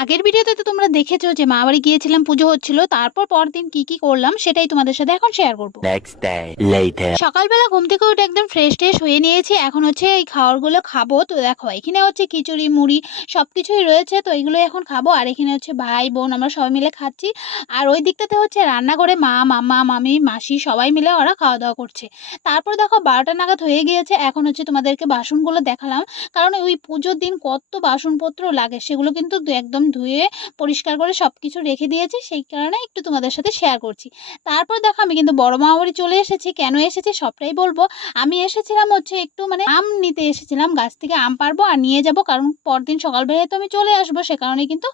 আগের ভিডিওতে তো তোমরা দেখেছো যে মা বাড়ি গিয়েছিলাম, পুজো হচ্ছিল। তারপর পরদিন কি করলাম সেটাই তোমাদের সাথে এখন শেয়ার করব। Next day later. সকালবেলা ঘুম থেকে উঠে একদম ফ্রেশ হয়ে নিয়েছি। এখন হচ্ছে এই খাবারগুলো খাবো। তো দেখো এখানে হচ্ছে খিচুড়ি, মুড়ি সবকিছুই রয়েছে। তো এগুলো এখন খাবো। আর এখানে হচ্ছে ভাই বোন আমরা সবাই মিলে খাচ্ছি। আর ওই দিকটাতে হচ্ছে রান্নাঘরে মা, মামা, মামি, মাসি সবাই মিলে ওরা খাওয়া-দাওয়া করছে। তারপর দেখো 12টা নাগাদ হয়ে গিয়েছে। এখন হচ্ছে তোমাদেরকে বাসনগুলো দেখালাম। কারণ ওই পুজোর দিন কত বাসনপত্র লাগে সেগুলো কিন্তু একদম ধুয়ে পরিষ্কার করে সবকিছু রেখে দিয়েছি। সেই কারণে একটু তোমাদের সাথে শেয়ার করছি। তারপর দেখো আমি কিন্তু বড় মামা বাড়ি চলে এসেছি। কেন এসেছি সবটাই বলবো। আমি এসেছিলাম হচ্ছে একটু আম নিতে এসেছিলাম। গাছ থেকে আম পাড়বো আর নিয়ে যাবো। কারণ পরদিন সকালবেলায় তো আমি চলে আসবো। সে কারণে কিন্তু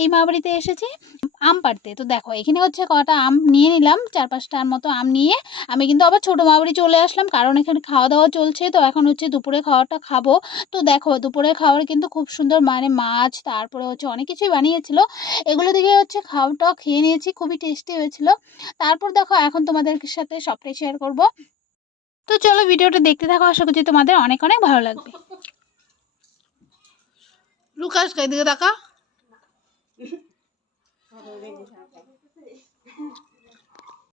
এই মা বাড়িতে এসেছি আম পাড়তে। তো দেখো এখানে হচ্ছে কটা আম নিয়ে নিলাম। 4-5টার মতো আম নিয়ে আমি কিন্তু আবার ছোট মামা বাড়ি চলে আসলাম। কারণ এখানে খাওয়া-দাওয়া চলছে। তো এখন হচ্ছে দুপুরে খাওয়াটা খাবো। তো দেখো দুপুরের খাবারে কিন্তু খুব সুন্দর মাছ, তারপরে হচ্ছে অনেক কিছুই বানিয়েছিল। এগুলো দিয়ে হচ্ছে খাওয়া-টাওয়া খেয়ে নিয়েছি। খুবই টেস্টি হয়েছিল। তারপর দেখো এখন তোমাদের সাথে সবটাই শেয়ার করব। তো চলো ভিডিওটা দেখতে থাকো। আশা করছি তোমাদের অনেক ভালো লাগবে। লুকাস এদিকে তাকা।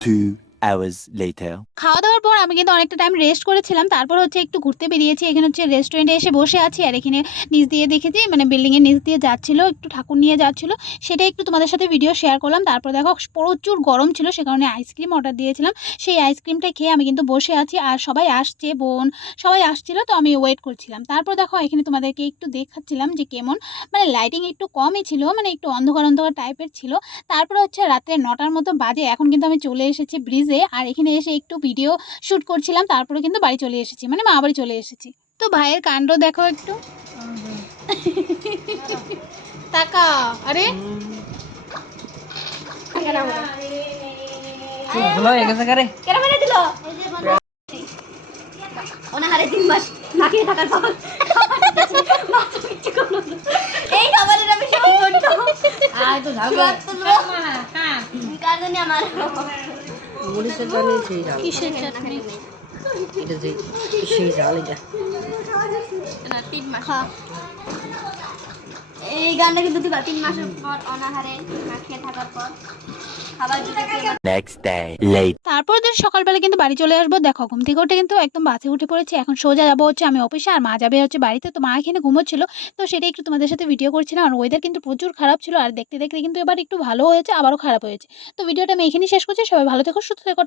2 hours later. খাওয়া দাওয়ার পর আমি কিন্তু অনেকটা টাইম রেস্ট করেছিলাম। তারপর হচ্ছে একটু ঘুরতে বেরিয়েছি। এখানে হচ্ছে রেস্টুরেন্টে এসে বসে আছি। আর এখানে নিচ দিয়ে দেখেছি বিল্ডিংয়ের নিচ দিয়ে যাচ্ছিল, একটু ঠাকুর নিয়ে যাচ্ছিল। সেটাই একটু তোমাদের সাথে ভিডিও শেয়ার করলাম। তারপর দেখো প্রচুর গরম ছিল, সে কারণে আইসক্রিম অর্ডার দিয়েছিলাম। সেই আইসক্রিমটা খেয়ে আমি কিন্তু বসে আছি। আর সবাই আসছে, বোন সবাই আসছিল। তো আমি ওয়েট করছিলাম। তারপর দেখো এখানে তোমাদেরকে একটু দেখাচ্ছিলাম যে কেমন লাইটিং একটু কমই ছিল, একটু অন্ধকার টাইপের ছিল। তারপর হচ্ছে রাত্রে 9টার মতো বাজে। এখন কিন্তু আমি চলে এসেছি ব্রিজে। আর এখানে এসে একটু ভিডিও শ্যুট করছিলাম। তারপরে কিন্তু বাড়ি চলে এসেছি, মা বাড়ি চলে এসেছি। তো ভাইয়ের কাণ্ড দেখো একটু। তাকা। আরে ভালো হয়ে গেছে কারে কেন মেরে দিল অনাহারে 3 মাস নাকিয়ে থাকার পর এই খাবারের আমি সম্পূর্ণ আয় তো যাবে কার জন্য আমার মরিচের বানিয়েছি জাল কিসের চাটনি? এটা যে সেই জাল এটা না 3 মাস এই গানটা কিন্তু দিবা 3 মাসের পর অনাহারে নাকিয়ে থাকার পর খাবার দিতে Next day later. তারপর দিন সকালবেলা কিন্তু বাড়ি চলে আসবো। দেখো ঘুম থেকে উঠে কিন্তু একদম বাসে উঠে পড়েছি। এখন সোজা যাবো হচ্ছে আমি অফিসে, আর মা যাবে হচ্ছে বাড়িতে। তো মা এখানে ঘুমোচ্ছিল। তো সেটাই একটু তোমাদের সাথে ভিডিও করছিলাম। আর ওয়েদার কিন্তু প্রচুর খারাপ ছিল। আর দেখতে দেখতে কিন্তু এবার একটু ভালো হয়েছে, আবারও খারাপ হয়েছে। তো ভিডিওটা আমি এখানেই শেষ করছি। সবাই ভালো থেকো, সুস্থ থেকো।